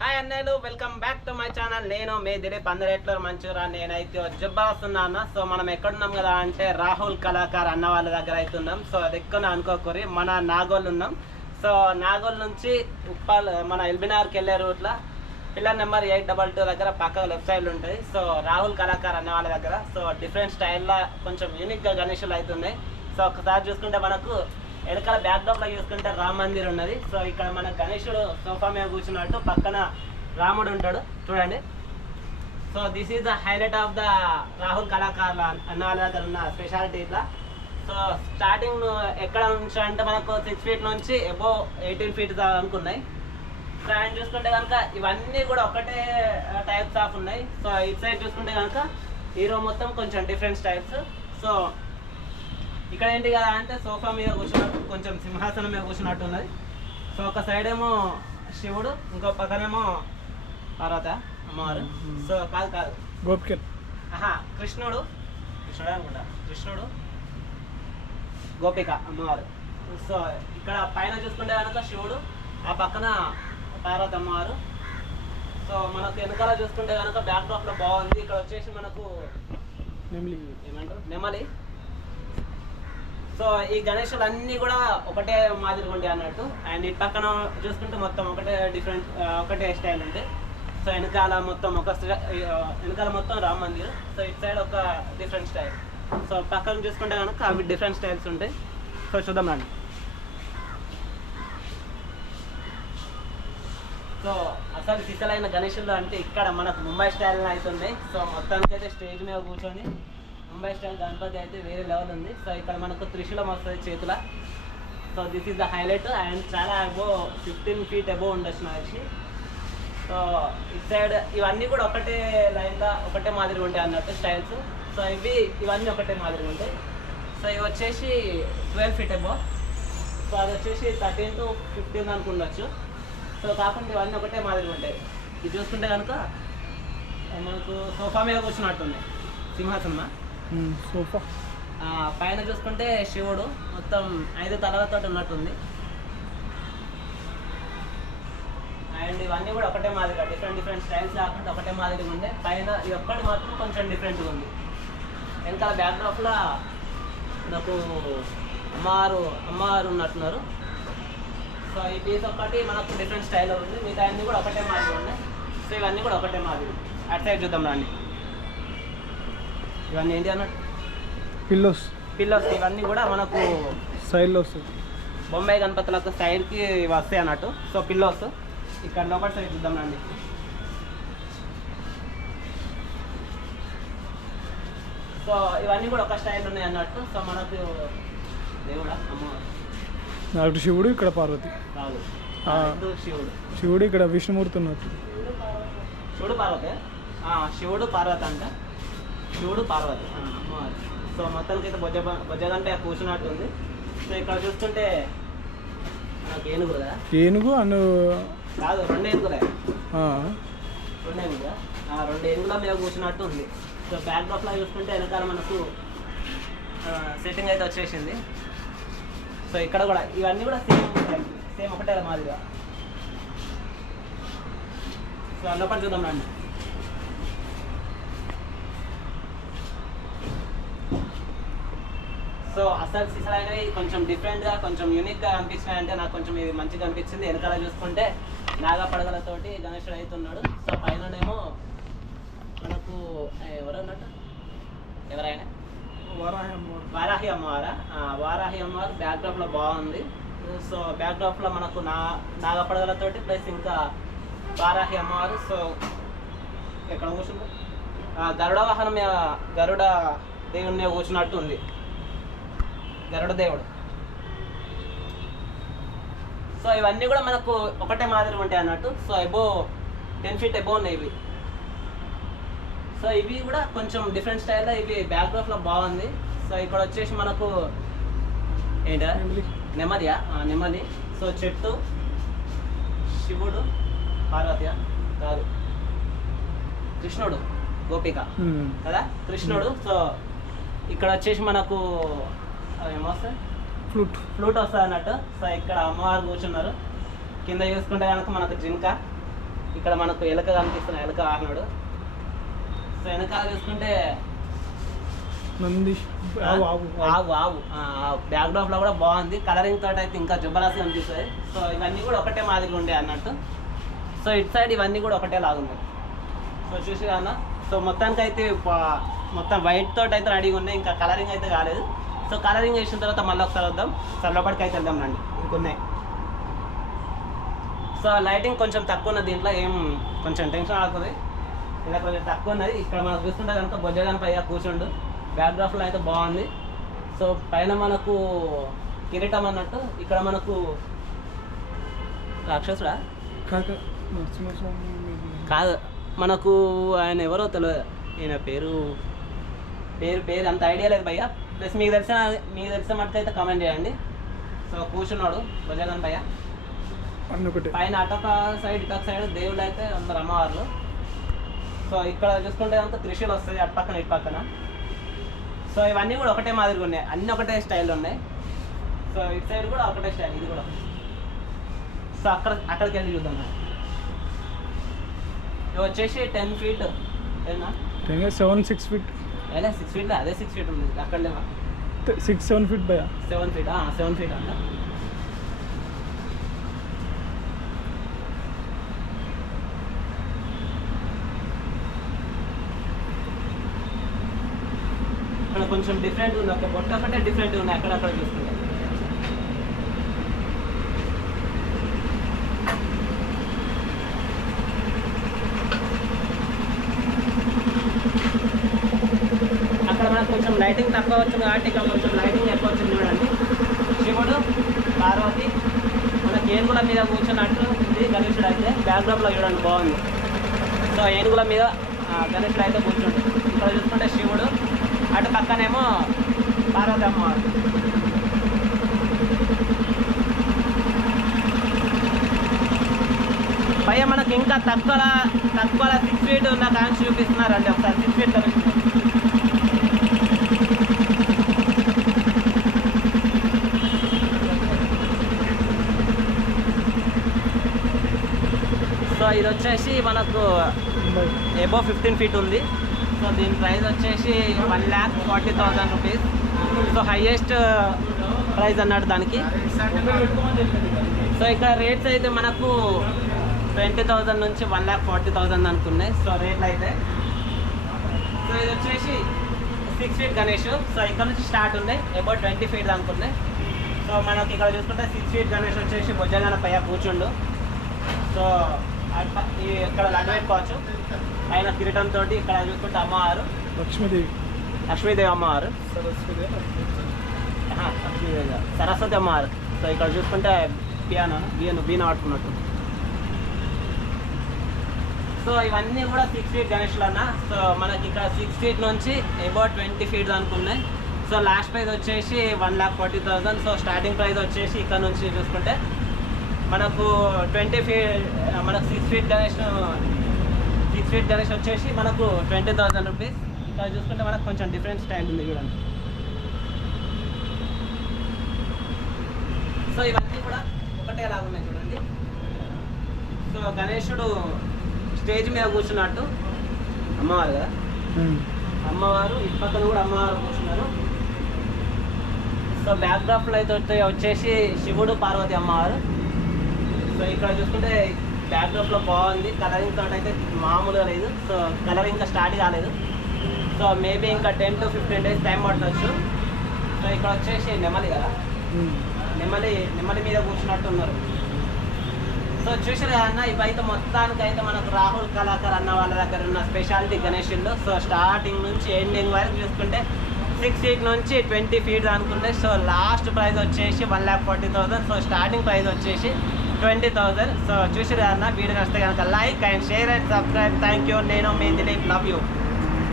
Hi అన్నయ్యలు, welcome back to my channel. నేను మీ దిలీప్ అందరెట్లో మంచూరా. నేనైతే జబ్బా వస్తున్నా. సో మనం ఎక్కడున్నాం కదా అంటే రాహుల్ కళాకార్ అన్న వాళ్ళ దగ్గర అవుతున్నాం. సో అది ఎక్కువ అనుకోకూరి మన నాగోల్ ఉన్నాం. సో నాగోల్ నుంచి ఉప్పాల్ మన ఎల్బినార్కి వెళ్ళే రూట్లో పిల్లర్ నెంబర్ 822 దగ్గర పక్కన లెఫ్ట్ సైడ్ ఉంటుంది. సో రాహుల్ కళాకార్ అన్న వాళ్ళ దగ్గర సో డిఫరెంట్ స్టైల్లో కొంచెం యూనిక్గా గణేషులు అవుతున్నాయి. సో ఒకసారి చూసుకుంటే మనకు వెనకాల బ్యాక్డ్రాప్లో చూసుకుంటే రామ్ మందిర్ ఉన్నది. సో ఇక్కడ మన గణేశుడు సోఫా మీద కూర్చున్నట్టు పక్కన రాముడు ఉంటాడు చూడండి. So this is the highlight of the Rahul కళాకారుల అన్న వాళ్ళ దగ్గర ఉన్న స్పెషాలిటీ ఇట్లా. సో స్టార్టింగ్ ఎక్కడ నుంచి అంటే మనకు 6 ఫీట్ నుంచి అబో 18 ఫీట్ అనుకున్నాయి. సో ఆయన చూసుకుంటే కనుక ఇవన్నీ కూడా ఒకటే టైప్స్ ఆఫ్ ఉన్నాయి. సో ఇటు సైడ్ చూసుకుంటే కనుక హీరో మొత్తం కొంచెం డిఫరెంట్ స్టైల్స్. సో ఇక్కడ ఏంటి కదా అంటే సోఫా మీద కూర్చున్నట్టు కొంచెం సింహాసనం మీద కూర్చున్నట్టు ఉన్నది. సో ఒక సైడ్ ఏమో శివుడు, ఇంకో పక్కనేమో పార్వత అమ్మవారు. సో కాదు గోపిక కృష్ణుడు అనుకుంటా, కృష్ణుడు గోపిక అమ్మవారు. సో ఇక్కడ పైన చూసుకుంటే కనుక శివుడు, ఆ పక్కన పార్వత అమ్మవారు. సో మనకు వెనకాల చూసుకుంటే కనుక బ్యాక్ డ్రాప్లో బాగుంది. ఇక్కడ వచ్చేసి మనకు ఏమంటారు నెమలి. సో ఈ గణేషులు అన్నీ కూడా ఒకటే మాదిరిగా ఉంటాయి అన్నట్టు. అండ్ ఇటు పక్కన చూసుకుంటే మొత్తం ఒకటే స్టైల్ ఉంటాయి. సో వెనకాల మొత్తం రామ్ మందిర్. సో ఇటు సైడ్ ఒక డిఫరెంట్ స్టైల్. సో పక్కన చూసుకుంటే కనుక అవి డిఫరెంట్ స్టైల్స్ ఉంటాయి. సో చూద్దాం రండి. సో అసలు సిసలైన గణేషులు అంటే ఇక్కడ మనకు ముంబై స్టైల్ అవుతుంది. సో మొత్తానికి అయితే స్టేజ్ మీద కూర్చొని ముంబై స్టైల్ గణపతి అయితే వేరే లెవెల్ ఉంది. సో ఇక్కడ మనకు త్రిశూలం వస్తుంది చేతుల. So this is the highlight. And చాలా అబో 15 ఫీట్ అబో ఉండొచ్చు నాకు. సో ఇట్ సైడ్ ఇవన్నీ కూడా ఒకటే లైన్గా ఒకటే మాదిరి ఉంటాయి అన్నట్టు స్టైల్స్. సో ఇవన్నీ ఒకటే మాదిరి ఉంటాయి. సో ఇవి వచ్చేసి 12 ఫీట్ అబో. సో అది వచ్చేసి 13 to 15 అనుకుండొచ్చు. సో కాకుండా ఇవన్నీ ఒకటే మాదిరి ఉంటాయి. ఇది చూసుకుంటే కనుక మనకు సోఫా మీద కూర్చున్నట్టుంది సింహాసనం. సోఫా పైన చూసుకుంటే శివుడు మొత్తం 5 తలలతో ఉన్నట్టుంది. అండ్ ఇవన్నీ కూడా ఒకటే మాదిరిగా డిఫరెంట్ స్టైల్స్ కాకుండా ఒకటే మాదిరిగా ఉండే. పైన ఇది ఒక్కటి మాత్రం కొంచెం డిఫరెంట్గా ఉంది. వెనకాల బ్యాక్డ్రాప్లో నాకు అమ్మవారు ఉన్నట్టున్నారు. సో ఈ పీస్ ఒక్కటి మనకు డిఫరెంట్ స్టైల్లో ఉంది. మిగతా అన్నీ కూడా ఒకటే మాదిరిగా ఉన్నాయి. సో ఇవన్నీ కూడా ఒకటే మాదిరి. అటు సైడ్ చూద్దాం రండి. ఇవన్నీ ఏంటి అన్నట్టు పిల్లోస్ ఇవన్నీ కూడా మనకు సైడ్లో వస్తుంది. బొంబాయి గణపతులకు సైడ్కి వస్తాయి అన్నట్టు. సో పిల్లోస్ ఇక్కడ లోపల సైడ్ చూద్దాం రండి. సో ఇవన్నీ కూడా ఒక స్టైల్ ఉన్నాయి అన్నట్టు. సో మనకు దేవుడా అమ్మవారు అటు శివుడు, ఇక్కడ పార్వతి. కాదు శివుడు ఇక్కడ విష్ణుమూర్తి ఉన్నట్టు. శివుడు పార్వతి అంట. శివుడు పార్వతి అమ్మవారు. సో మొత్తానికి అయితే బొజ్జగంట కూర్చున్నట్టు ఉంది. సో ఇక్కడ చూస్తుంటే మనకు ఏనుగు కదా, ఏనుగు అను కాదు 2 ఏనుగులే, 2 ఏనుగుల మీద కూర్చున్నట్టు ఉంది. సో బ్యాక్ డ్రాప్లో చూసుకుంటే వెనకాల మనకు సెట్టింగ్ అయితే వచ్చేసింది. సో ఇక్కడ కూడా ఇవన్నీ కూడా సేమ్ ఒకటే మాదిరిగా. సో అందులో చూద్దాం రండి. సో అసలు సిసలైనవి కొంచెం డిఫరెంట్గా కొంచెం యూనిక్గా అనిపించినాయి అంటే నాకు కొంచెం ఇది మంచిగా అనిపించింది. వెనకాల చూసుకుంటే నాగా పడగలతోటి గణేశుడు అవుతున్నాడు. సో పైననేమో మనకు ఎవరైనా వారాహి అమ్మవారు బ్యాక్డ్రాప్లో బాగుంది. సో బ్యాక్డ్రాప్లో మనకు నాగా పడగలతోటి ప్లస్ ఇంకా వారాహి అమ్మవారు. సో ఎక్కడ కూర్చుంది గరుడ వాహనం మీద గరుడ దేవుని మీద కూర్చున్నట్టు ఉంది, గరుడ దేవుడు. సో ఇవన్నీ కూడా మనకు ఒకటే మాదిరి ఉంటాయి అన్నట్టు. సో 10 ఫీట్ అబో ఉన్నాయి ఇవి. సో ఇవి కూడా కొంచెం డిఫరెంట్ స్టైల్లో ఇవి బ్యాక్డ్రాప్లో బాగుంది. సో ఇక్కడ వచ్చేసి మనకు ఏంటా నెమ్మది. సో చెట్టు, శివుడు, పార్వతి కాదు కృష్ణుడు, గోపిక కదా కృష్ణుడు. సో ఇక్కడ వచ్చేసి మనకు ఏమొస్తాయి ఫ్లూట్ వస్తుంది అన్నట్టు. సో ఇక్కడ అమ్మవారు కూర్చున్నారు. కింద చూసుకుంటే కనుక మనకు జింక, ఇక్కడ మనకు ఎలక కనిపిస్తున్న ఎలక వాహనుడు. సో వెనకాల చూసుకుంటే నంది ఆవు ఆవు ఆవు ఆవు బ్యాక్ డ్రాప్ లో కూడా బాగుంది. కలరింగ్ తోటి అయితే ఇంకా జబర్దస్త్ అనిపిస్తుంది. సో ఇవన్నీ కూడా ఒకటే మాదిరిగా ఉండే అన్నట్టు. సో ఇటు సైడ్ ఇవన్నీ కూడా ఒకటే లాగున్నాయి. సో చూసి అన్న, సో మొత్తానికి అయితే మొత్తం వైట్ తోటి అయితే రెడీగా ఉన్నాయి. ఇంకా కలరింగ్ అయితే కాలేదు. సో కలరింగ్ వేసిన తర్వాత మళ్ళీ ఒకసారి వద్దాం. సో లోపలికి అయితే వెళ్దాం రండి. ఇంకున్నాయి. సో లైటింగ్ కొంచెం తక్కువ ఉన్నది దీంట్లో, ఏం కొంచెం టెన్షన్ ఆడుతుంది. ఇలా కొంచెం తక్కువ ఉన్నది. ఇక్కడ మనం చూస్తుంటే కనుక బొజ్జగాని పైగా కూర్చుండు. బ్యాక్గ్రాఫ్లో అయితే బాగుంది. సో పైన మనకు కిరీటం అన్నట్టు, ఇక్కడ మనకు రాక్షసుడా కాక నరసింహస్వామి కాదు, మనకు ఆయన ఎవరో తెలియదు. ఈయన పేరు అంత ఐడియా లేదు భయ్య. ప్లస్ మీకు తెలిసిన మటుకైతే కామెంట్ చేయండి. సో కూర్చున్నాడు బొజ్జగాని పైగా. అన్నొకటి పైన అటొక సైడ్ ఇటొక సైడ్ దేవుళ్ళు అయితే అందరు అమ్మవార్లు. సో ఇక్కడ చూసుకుంటే అంతా త్రిశూలు వస్తుంది అటు పక్కన ఇటు పక్కన. సో ఇవన్నీ కూడా ఒకటే మాదిరిగా ఉన్నాయి, అన్నీ ఒకటే స్టైల్ ఉన్నాయి. సో ఇటు సైడ్ కూడా ఒకటే స్టైల్, ఇది కూడా. సో అక్కడికి వెళ్ళి చూద్దాం. ఇవి వచ్చేసి 10 feet ఏనా 7-6 feet ఎలా 6 feet అదే 6 feet ఉంది అక్కడ లేవా 6-7 feet భయ 7 feet 7 feet అంట. ఇక్కడ కొంచెం డిఫరెంట్ ఉంది, ఒక బొట్ట ఒకటే డిఫరెంట్ ఉంది అక్కడక్కడ చూసుకుంటే. అక్కడ మనకు కొంచెం లైటింగ్ తక్కువ వచ్చింది కాబట్టి ఇక్కడ కొంచెం లైటింగ్ ఎక్కువ వచ్చింది. చూడండి, శివుడు పార్వతి మనకి ఏనుగుల మీద కూర్చున్నట్టు ఉంది గణేశుడు అయితే. బ్యాక్గ్రౌండ్లో చూడండి బాగుంది. సో ఏనుగుల మీద గణేశుడు అయితే కూర్చుండు. ఇక్కడ చూసుకుంటే శివుడు, అటు పక్కనేమో పార్వతి అమ్మవారు. పైన మనకి ఇంకా తక్కువ 6 feet ఉన్న కాంక్ష చూపిస్తున్నారండి. ఒకసారి 6 feet కనిపిస్తుంది. సో ఇది వచ్చేసి మనకు అబౌవ్ 15 feet ఉంది. సో దీని ప్రైస్ వచ్చేసి 1,40,000 రూపీస్. సో హైయెస్ట్ ప్రైస్ అన్నాడు దానికి. సో ఇక్కడ రేట్స్ అయితే మనకు 20,000 నుంచి 1,40,000 అనుకున్నాయి. సో రేట్లు అయితే సో ఇది వచ్చేసి 6 feet గణేష్. సో ఇక్కడ నుంచి స్టార్ట్ ఉన్నాయి, అబౌట్ 20 feet అనుకున్నాయి. సో మనకి ఇక్కడ చూసుకుంటే 6 feet గణేష్ వచ్చేసి బొజ్జగాన పైన కూర్చుండు. సో ఇక్కడ లడ్డు పెట్టుకోవచ్చు. పైన కిరీటం తోటి ఇక్కడ చూసుకుంటే అమ్మవారు లక్ష్మీదేవి అమ్మవారు, సరస్వతి అమ్మవారు. సో ఇక్కడ చూసుకుంటే వీణ పట్టుకున్నట్టు. సో ఇవన్నీ కూడా 6 feet గణేష్లు అన్న. సో మనకి ఇక్కడ 6 feet నుంచి అబౌట్ 20 feet అనుకున్నాయి. సో లాస్ట్ ప్రైస్ వచ్చేసి 1,40,000. సో స్టార్టింగ్ ప్రైస్ వచ్చేసి ఇక్కడ నుంచి చూసుకుంటే మనకు 20 feet, మనకు 6 feet గణేష్ వచ్చేసి మనకు 20,000 రూపీస్. ఇక్కడ చూసుకుంటే మనకు కొంచెం డిఫరెంట్ స్టైల్ ఉంది చూడండి. సో ఇవన్నీ కూడా ఒకటే లాగా ఉన్నాయి చూడండి. సో గణేశుడు స్టేజ్ మీద కూర్చున్నట్టు అమ్మవారు కదా, అమ్మవారు ఇటు పక్కన కూడా అమ్మవారు కూర్చున్నారు. సో బ్యాక్డ్రాప్లో అయితే వచ్చేసి శివుడు పార్వతి అమ్మవారు. సో ఇక్కడ చూసుకుంటే బ్యాక్డ్రాప్లో బాగుంది. కలరింగ్ తోటి అయితే మామూలుగా లేదు. సో కలర్ ఇంకా స్టార్ట్ కాలేదు. సో మేబీ ఇంకా 10 to 15 days టైం పట్టవచ్చు. సో ఇక్కడ వచ్చేసి నెమలి కదా, నెమలి మీద కూర్చున్నట్టు ఉన్నారు. సో చూసారు కదన్న, ఇవైతే మొత్తానికైతే మనకు రాహుల్ కళాకార్ అన్న వాళ్ళ దగ్గర ఉన్న స్పెషాలిటీ గణేషుల్లో. సో స్టార్టింగ్ నుంచి ఎండింగ్ వరకు చూసుకుంటే 6 feet నుంచి 20 feet అనుకుంటే. సో లాస్ట్ ప్రైస్ వచ్చేసి 1,40,000. సో స్టార్టింగ్ ప్రైస్ వచ్చేసి 20,000. సో చూసారు కదన్న, వీడియో నచ్చితే కనుక like and share and subscribe. Thank you. నేను మీ దిలీప్, లవ్ యూ.